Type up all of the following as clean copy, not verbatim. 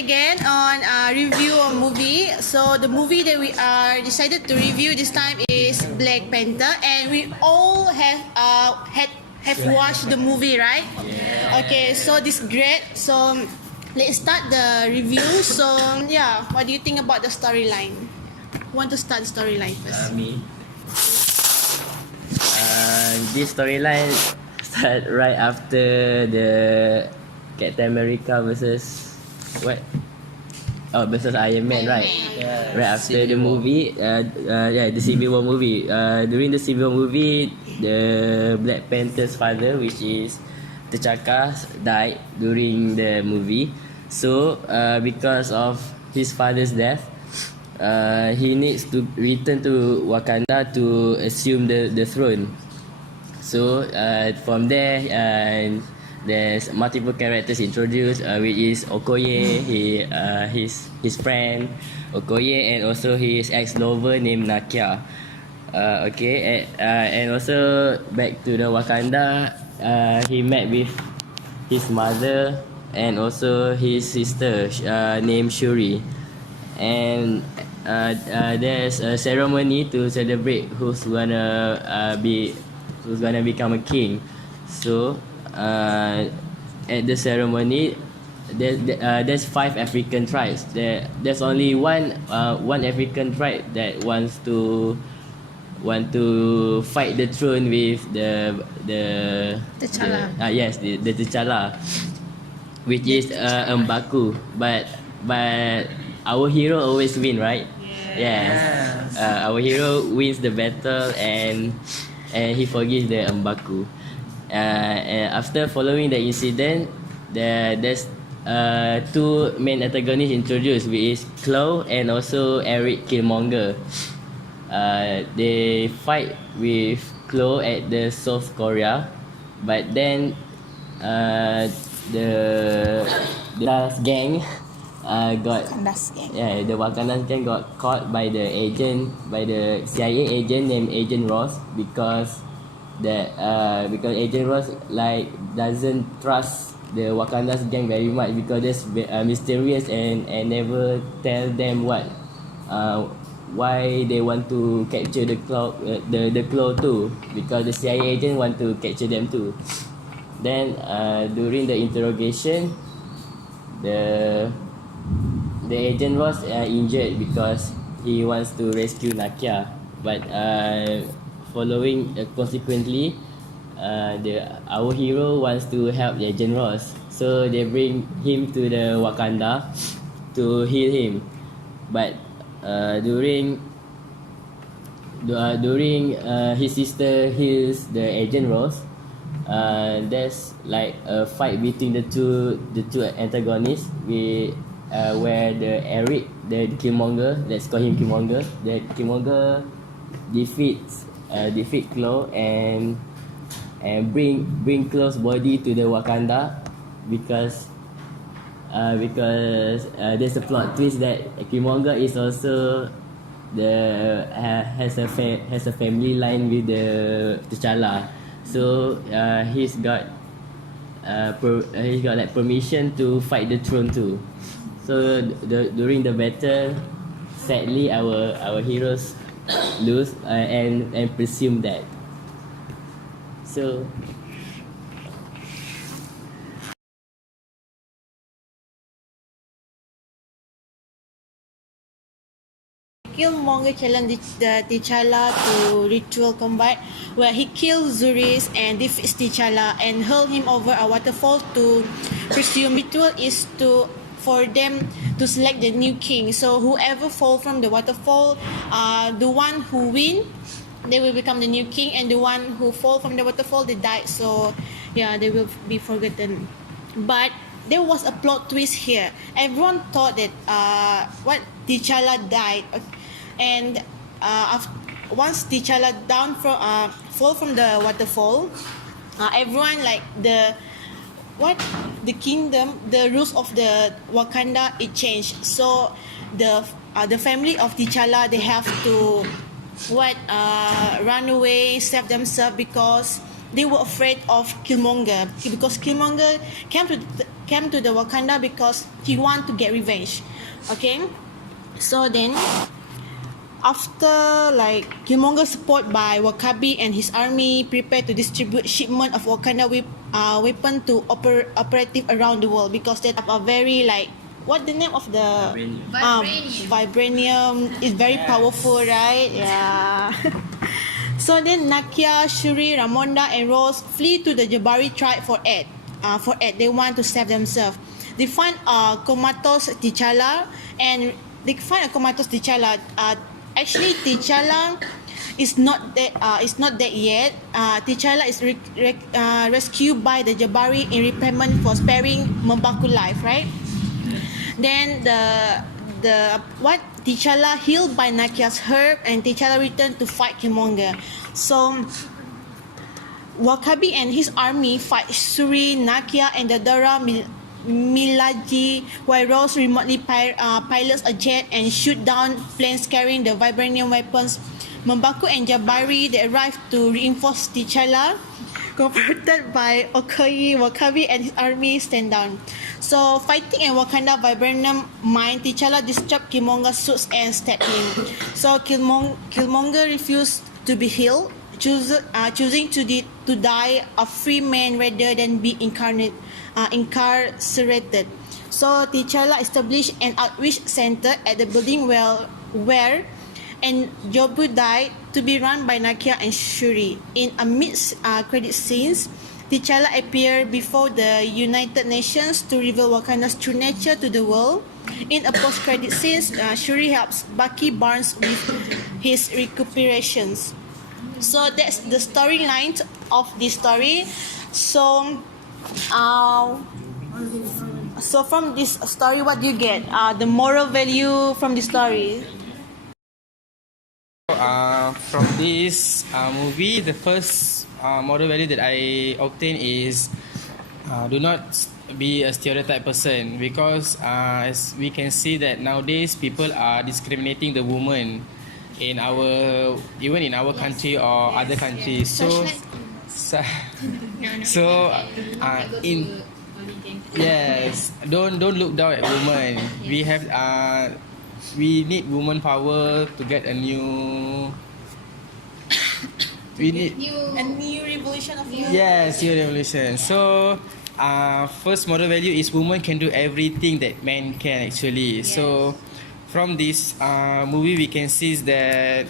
again on review a movie. So the movie that we are decided to review this time is Black Panther, and we all have watched the movie, right? Yeah. Okay, so this is great. So let's start the review. So yeah, what do you think about the storyline? Want to start the storyline first? Me. This storyline start right after the Captain America versus what? Oh, versus Iron Man, right? Yeah. Right after the movie, the Civil War movie. During the Civil War movie, the Black Panther's father, which is T'Chaka, died during the movie. So, because of his father's death, he needs to return to Wakanda to assume the throne. So from there, there's multiple characters introduced, which is Okoye, his friend Okoye, and also his ex-lover named Nakia. And also back to the Wakanda, he met with his mother and also his sister named Shuri. And there's a ceremony to celebrate who's gonna become a king. So at the ceremony, there's 5 African tribes. There's only one African tribe that want to fight the throne with the T'Challa. The T'Challa, which is M'Baku. But our hero always win, right? Yes. Our hero wins the battle and he forgives the M'Baku. And after following the incident, there's 2 main antagonists introduced, which is Klaue and also Eric Killmonger. They fight with Klaue at the South Korea, but then the last gang the Wakanda's gang got caught by the CIA agent named Agent Ross, because Agent Ross doesn't trust the Wakanda's gang very much, because it's mysterious and never tell them why they want to capture the Klaue too, because the CIA agent want to capture them too. Then during the interrogation, the Agent Ross injured because he wants to rescue Nakia, but consequently, our hero wants to help the Agent Ross, so they bring him to the Wakanda to heal him. But during his sister heals the Agent Ross, there's like a fight between the two antagonists, where the Killmonger, let's call him Killmonger, the Killmonger defeat Klaue and bring Klaue's body to the Wakanda, because there's a plot twist that Killmonger is also has a family line with the T'Challa. So he's got like permission to fight the throne too. So during the battle, sadly our heroes lose and presume that. So Killmonger challenged the T'Challa to ritual combat, where he kills Zuris and defeats T'Challa and hurls him over a waterfall. To pursue ritual is for them to select the new king. So whoever fall from the waterfall, the one who win, they will become the new king, and the one who fall from the waterfall, they die. So yeah, they will be forgotten. But there was a plot twist here. Everyone thought that T'Challa died, and once T'Challa fall from the waterfall, everyone the kingdom, the rules of the Wakanda, it changed. So the family of T'Challa, they have to run away, save themselves, because they were afraid of Killmonger, because Killmonger came to the Wakanda because he want to get revenge. Okay, so then after like Killmonger support by Wakabi and his army prepare to distribute shipment of Wakanda weapon to operative around the world because they have a very like what the name of the vibranium is very powerful, right? Yeah. So then Nakia, Shuri, Ramonda and Rose flee to the Jabari tribe for aid. They want to save themselves. They find comatose T'Challa and they find a comatose T'Challa. Actually, T'Challa is not dead. Is not dead yet. T'Challa is rescued by the Jabari in repayment for sparing M'Baku life, right? Then the what T'Challa healed by Nakia's herb and T'Challa returned to fight Killmonger. So Wakabi and his army fight Shuri, Nakia and the Dora Milaji, while Rose remotely pilots a jet and shoot down planes carrying the vibranium weapons. M'Baku and Jabari they arrive to reinforce T'Challa. Confronted by Okoye, Wakabi and his army stand down. So fighting in Wakanda vibranium mine, T'Challa disrupts Killmonger's suits and stab him. So Killmonger refused to be healed, choosing to die a free man rather than be incarcerated. So T'Challa established an outreach center at the building where and Jobu died to be run by Nakia and Shuri. In amidst credit scenes, T'Challa appeared before the United Nations to reveal Wakanda's true nature to the world. In a post-credit scenes, Shuri helps Bucky Barnes with his recuperations. So that's the storyline of this story. So from this story, what do you get? The moral value from the story. From this movie, the first moral value that I obtain is do not be a stereotype person because as we can see that nowadays people are discriminating the woman in our even in our country or other countries. So in yes, don't look down at women. We need woman power to get a new. We need A new revolution of you. yes, new revolution. So, first moral value is woman can do everything that man can actually. Yes. So, from this movie we can see is that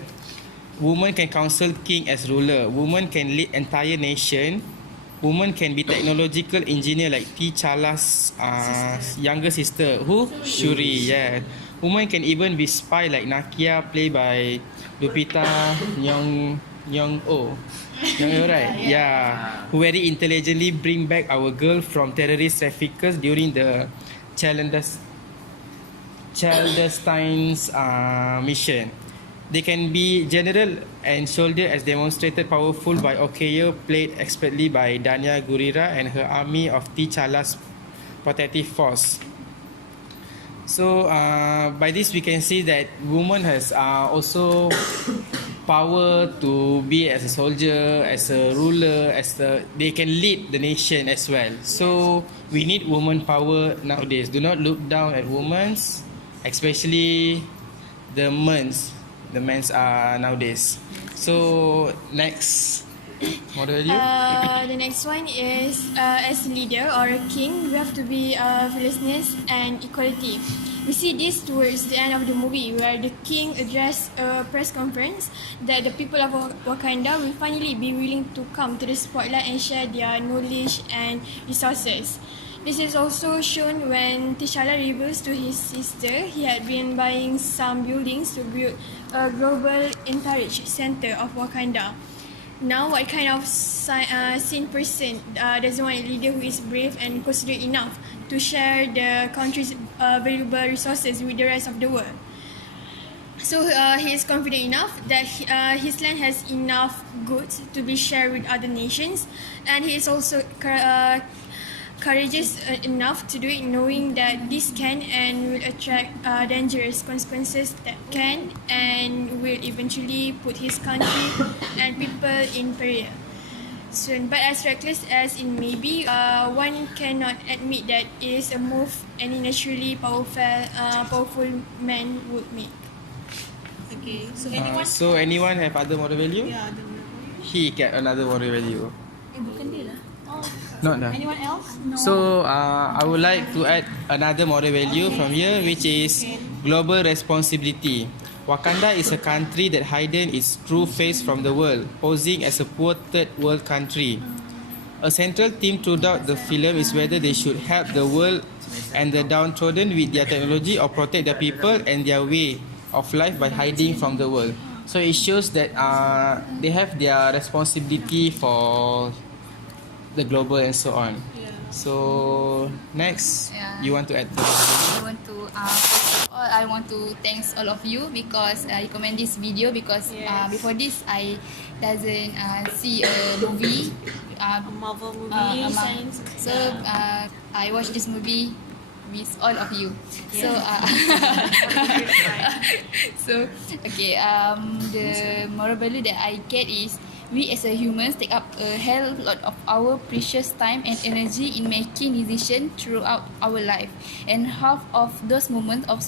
woman can counsel king as ruler. Woman can lead entire nation. Woman can be technological engineer like T'Challa's younger sister. Who? Shuri. Yeah. Woman can even be spy like Nakia, played by Lupita Nyong'o. Nyong'o, right? Yeah. Who very intelligently bring back our girl from terrorist traffickers during the Clandestine's mission. They can be general and soldier as demonstrated powerful by Okoye, played expertly by Dania Gurira and her army of T'Challa's protective force. So by this we can see that woman has also power to be as a soldier, as a ruler, they can lead the nation as well. So we need woman power nowadays. Do not look down at women, especially the men's. The men's are nowadays. So next model value. The next one is as a leader or a king, we have to be fearlessness and equality. We see this towards the end of the movie where the king addressed a press conference that the people of Wakanda will finally be willing to come to the spotlight and share their knowledge and resources. This is also shown when T'Challa reveals to his sister he had been buying some buildings to build a global intelligence center of Wakanda. Now, what kind of sane person doesn't want a leader who is brave and considerate enough to share the country's valuable resources with the rest of the world? So he is confident enough that his land has enough goods to be shared with other nations, and he is also courageous enough to do it, knowing that this can and will attract dangerous consequences that can and will eventually put his country and people in peril. soon. But as reckless as it may be, one cannot admit that it is a move any naturally powerful man would make. Okay. So anyone have other moral value? Yeah. He get another moral value. Bukan dia lah. Not lah. Anyone else? So I would like to add another moral value from here, which is global responsibility. Wakanda is a country that hidden its true face from the world, posing as a poor third world country. A central theme throughout the film is whether they should help the world and the downtrodden with their technology or protect the people and their way of life by hiding from the world. So it shows that they have their responsibility for the global and so on. So next, Yeah. you want to add? I want to first of all, I want to thanks all of you because you comment this video because before this I doesn't see a movie. Marvel movie. So I watched this movie with all of you. So okay. The moral value that I get is we as a humans take up a hell lot of our precious time and energy in making decisions throughout our life, and half of those moments of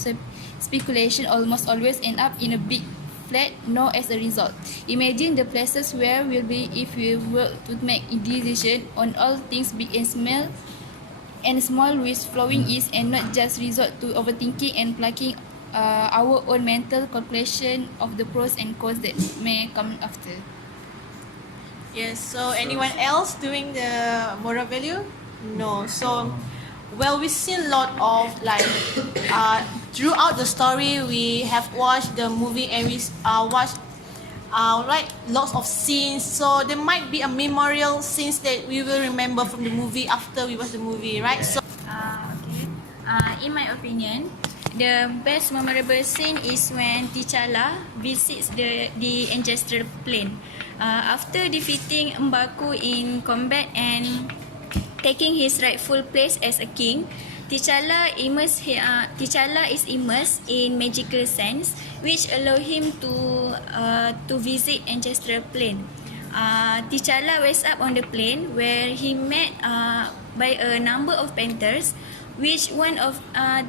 speculation almost always end up in a big flat no as a result. Imagine the places where we'll be if we were to make a decision on all things big and small with flowing ease and not just resort to overthinking and plugging our own mental calculation of the pros and cons that may come after. Yes. So anyone else doing the moral value? No. So, well, we've seen a lot of like throughout the story. We have watched the movie and we watched like lots of scenes. So there might be a memorial scenes that we will remember from the movie after we watch the movie, right? So. In my opinion, the best memorable scene is when T'Challa visits the ancestral plane. After defeating M'Baku in combat and taking his rightful place as a king, T'Challa is immersed in magical sense, which allow him to visit ancestral plane. T'Challa wakes up on the plane where he met by a number of panthers, which one of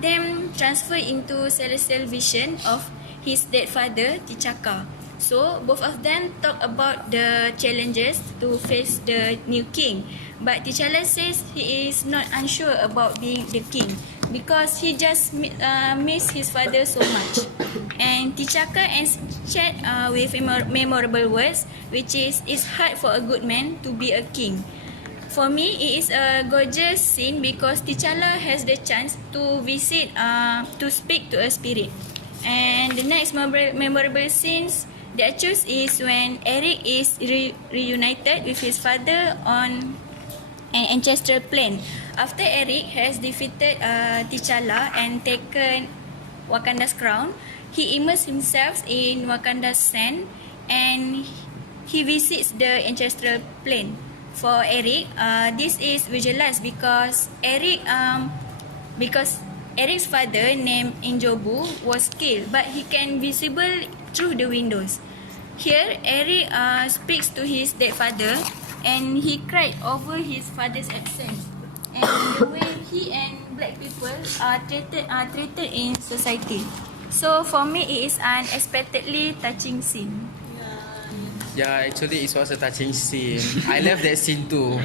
them transferred into celestial vision of his dead father T'Chaka. So both of them talk about the challenges to face the new king, but T'Challa says he is not unsure about being the king because he just miss his father so much. And T'Chaka ends chat with memorable words, which is it's hard for a good man to be a king. For me, it is a gorgeous scene because T'Challa has the chance to visit, to speak to a spirit. And the next memorable scenes that I choose is when Eric is reunited with his father on an ancestral plane. After Eric has defeated T'Challa and taken Wakanda's crown, he immerses himself in Wakanda's sand and he visits the ancestral plane. For Eric, this is visualized because Eric's father named Injobu was killed, but he can visible through the windows. Here, Eric speaks to his dead father, and he cried over his father's absence and the way he and black people are treated in society. So for me, it is an unexpectedly touching scene. Yeah, actually it was a touching scene. I love that scene too.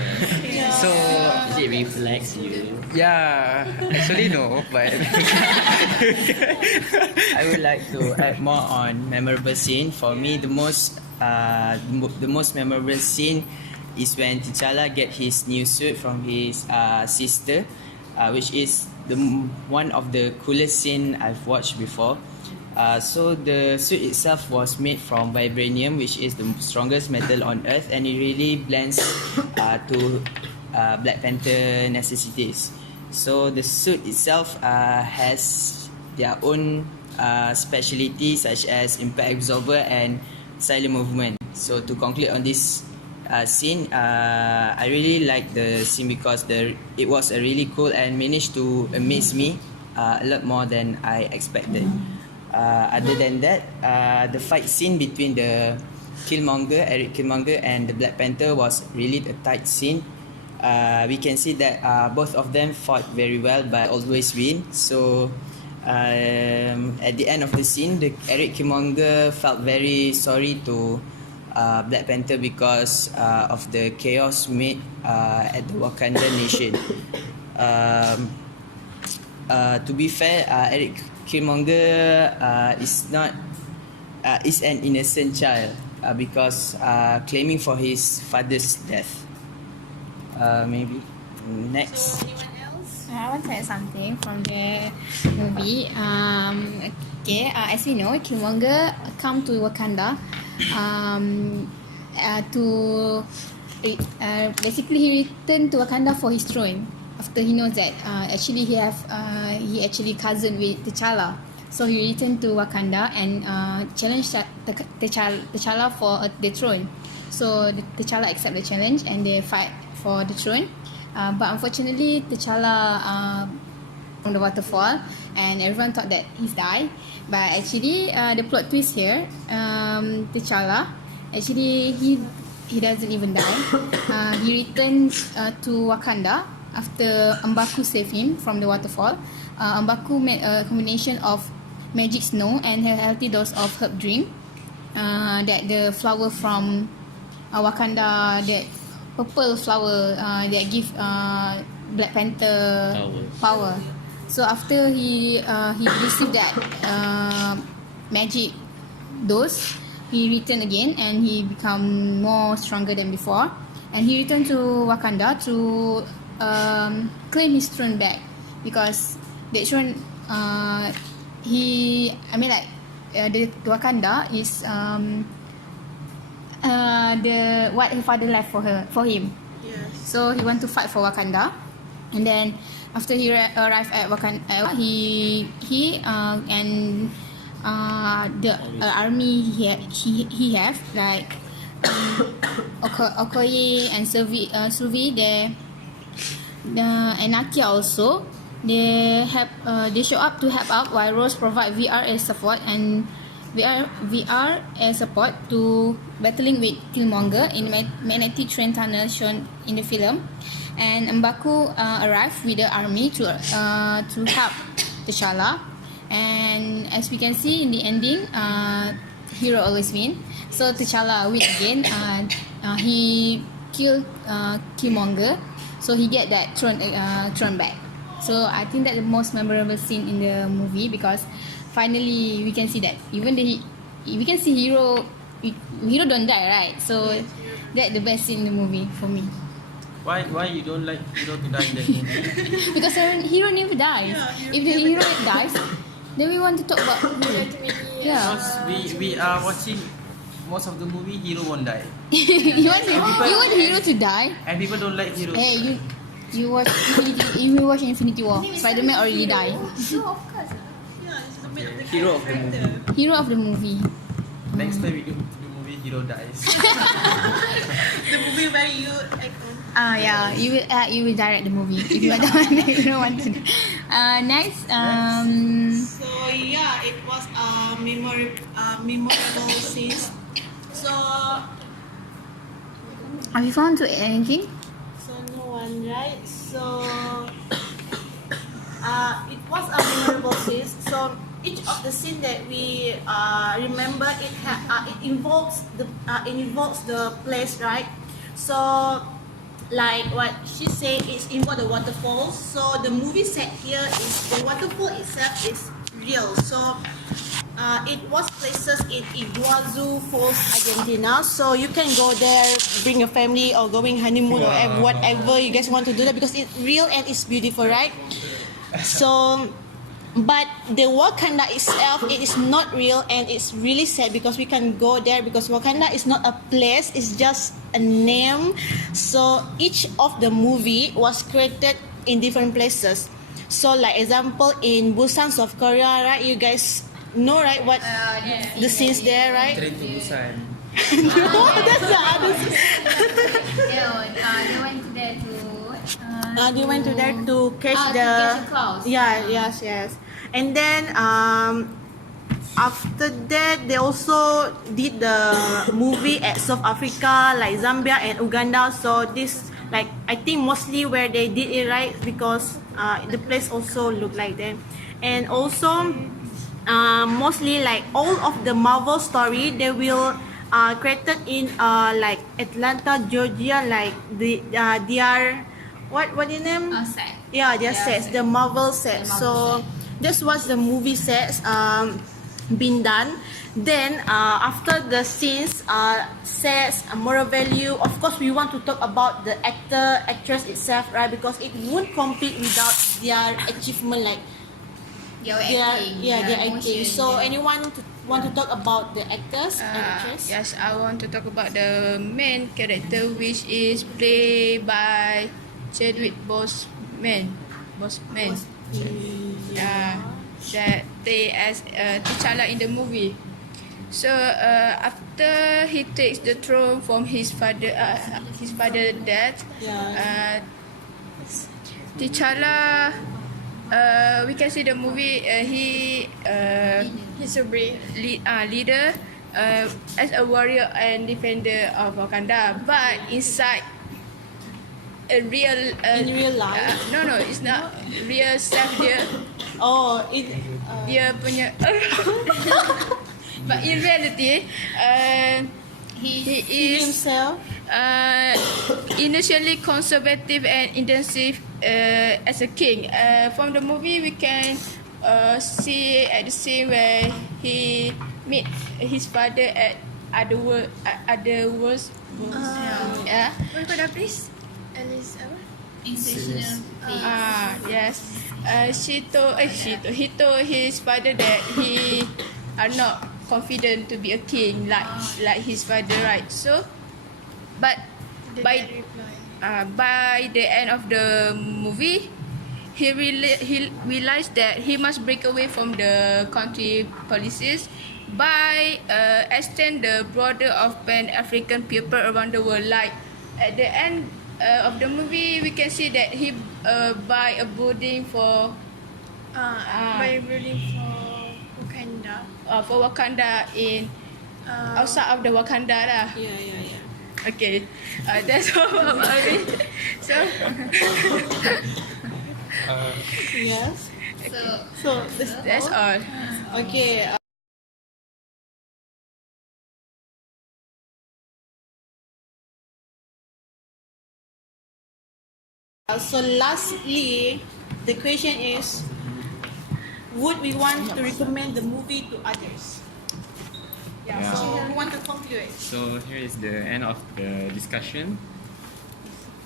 So It reflects you. yeah, actually no, but I would like to add more on memorable scene. For me, the most memorable scene is when T'Challa get his new suit from his sister, which is one of the coolest scene I've watched before. So the suit itself was made from vibranium, which is the strongest metal on earth, and it really blends to Black Panther necessities. So the suit itself has their own speciality such as impact absorber and silent movement. So to conclude on this scene, I really like the scene because it was a really cool and managed to amaze me a lot more than I expected. Other than that, the fight scene between the Killmonger, Eric Killmonger, and the Black Panther was really a tight scene. We can see that both of them fought very well but always win. So at the end of the scene, Eric Killmonger felt very sorry to Black Panther because of the chaos made at the Wakanda nation. To be fair, Eric Killmonger is an innocent child because claiming for his father's death. Maybe next. I want to add something from the movie. As we know, Killmonger come to Wakanda basically he returned to Wakanda for his throne after he knows that he actually cousin with T'Challa. So he returned to Wakanda and challenged T'Challa for the throne. So T'Challa accept the challenge and they fight for the throne. But unfortunately, T'Challa from the waterfall, and everyone thought that he's died. But actually, the plot twist here, T'Challa, actually he doesn't even die. He returns to Wakanda after M'Baku saved him from the waterfall. M'Baku made a combination of magic snow and a healthy dose of herb drink. That the flower from Wakanda, that purple flower that give Black Panther power. So after he received that magic dose, he returned again and he become more stronger than before. And he returned to Wakanda to claim his throne back because the throne the Wakanda is what her father left for him. Yes. So he want to fight for Wakanda, and then after he arrived at Wakanda, he and the army he have like Okoye and Suvi there, and Nakia also. They show up to help out while Rose provide VR as support and VR as support to battling with Killmonger in the magnetic train tunnel shown in the film. And M'Baku arrived with the army to help T'Challa. And as we can see in the ending, hero always win. So T'Challa win again. He killed Killmonger, so he get that throne back. So I think that the most memorable scene in the movie because finally we can see that we can see hero don't die, right? So that the best scene in the movie for me. Why you don't like hero to die in the movie? Because hero never dies. If the hero dies, then we want to talk about hero. Yeah. Because we are watching most of the movie, hero won't die. you want hero to die? And people don't like hero. Hey, you watch Infinity War. Spider-Man already died. Yeah, it's the main Hero of the movie. Hero of the movie. Next time we do the movie, hero dies. the movie where you act on. Yeah, you will direct the movie if you don't want to. Next. So yeah, it was a memorable scene. So Have you found anything? no one, right? So it was a memorable scene. So each of the scene that we remember, it involves the place, right? So like what she said, it's involve the waterfalls. So the movie set here is the waterfall itself is real. So it was places in Iguazu Falls, Argentina. So you can go there, bring your family or going honeymoon or whatever you guys want to do that because it's real and it's beautiful, right? So, but the Wakanda itself, it is not real and it's really sad because we can go there because Wakanda is not a place, it's just a name. So each of the movie was created in different places. So like example in Busan, South Korea, right? You guys know, right? What the scenes there, right? Train to Busan. No, that's the other. They went to there to. They went to there to catch to catch the clouds. Yeah, yes. And then after that, they also did the movie at South Africa, like Zambia and Uganda. So this, like, I think mostly where they did it right, because the place also look like them. And also, mostly like all of the Marvel story, they will created in like Atlanta, Georgia, like their what the name? Set. Yeah, their sets, the Marvel sets. So this was the movie sets been done. Then after the scenes, sets, moral value, of course we want to talk about the actor, actress itself, right? Because it won't complete without their achievement, like Their their acting. emotion, So yeah. anyone want to talk about the actors and actress? Yes, I want to talk about the main character, which is played by Chadwick Boseman. That they as T'Challa in the movie. So after he takes the throne from his father death, T'Challa, we can see the movie. He's a brave leader, as a warrior and defender of Wakanda. But inside a real In real life? no, it's not real self dia. Oh, Dia punya but in reality he is himself. Initially conservative and intensive as a king. From the movie we can see at the scene where he meet his father at other worlds. Yeah. What about that place? Alice, apa? Sensational place. Yes. He told his father that he are not confident to be a king like his father, right? So, but by the end of the movie, he realized that he must break away from the country policies by extend the border of Pan-African people around the world. Like at the end of the movie, we can see that he buy a building for By building for Wakanda. for Wakanda in outside of the Wakanda lah. Yeah. Okay, that's all about it. So Yes. So that's all. okay. So lastly, the question is, would we want to recommend the movie to others? Yeah. So who want to conclude? So here is the end of the discussion.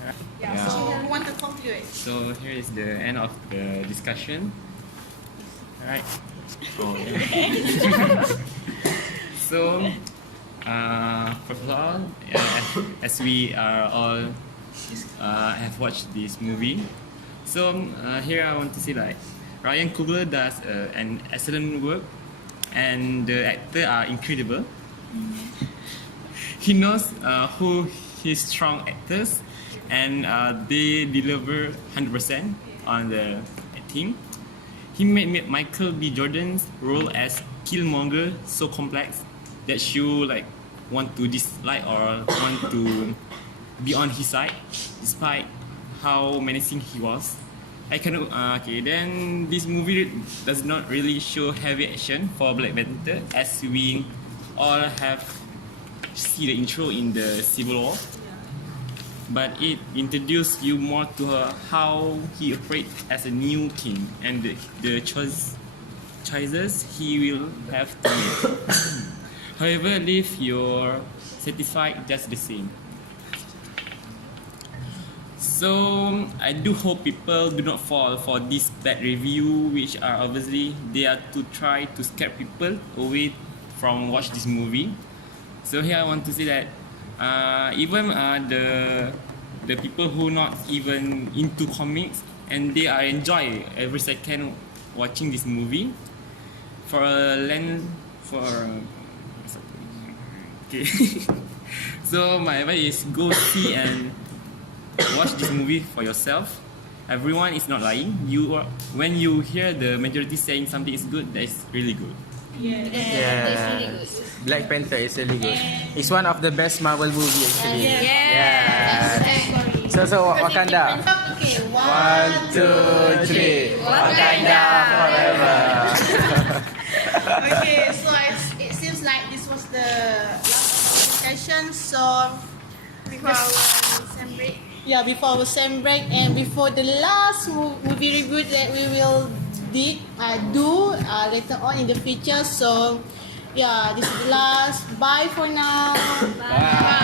So who want to conclude? So here is the end of the discussion. Alright. Oh, yeah. So, first of all, as we are all have watched this movie, so here I want to say like Ryan Coogler does an excellent work, and the actors are incredible. He knows who his strong actors, and they deliver 100% on the acting. He made Michael B. Jordan's role as Killmonger so complex that you like want to dislike or want to be on his side, despite how menacing he was. I can okay. Then this movie does not really show heavy action for Black Panther, as we all have see the intro in the Civil War. But it introduced you more to how he operates as a new king and the choices he will have to make. However, leave your satisfied just the same. So I do hope people do not fall for this bad review, which are obviously they are to try to scare people away from watch this movie. So here I want to say that even the people who not even into comics, and they are enjoy every second watching this movie. Okay. So my advice is go see and watch this movie for yourself. Everyone is not lying. When you hear the majority saying something is good, that is really good. That's really good. Black Panther is really good. It's one of the best Marvel movie actually. So Wakanda. Okay, 1, 1, 2, 3. Wakanda forever. Okay, so it seems like this was the last session. So Before our sem break. yeah, before our sem break and before the last movie review that we will do later on in the future. So yeah, this is the last. Bye for now. Bye.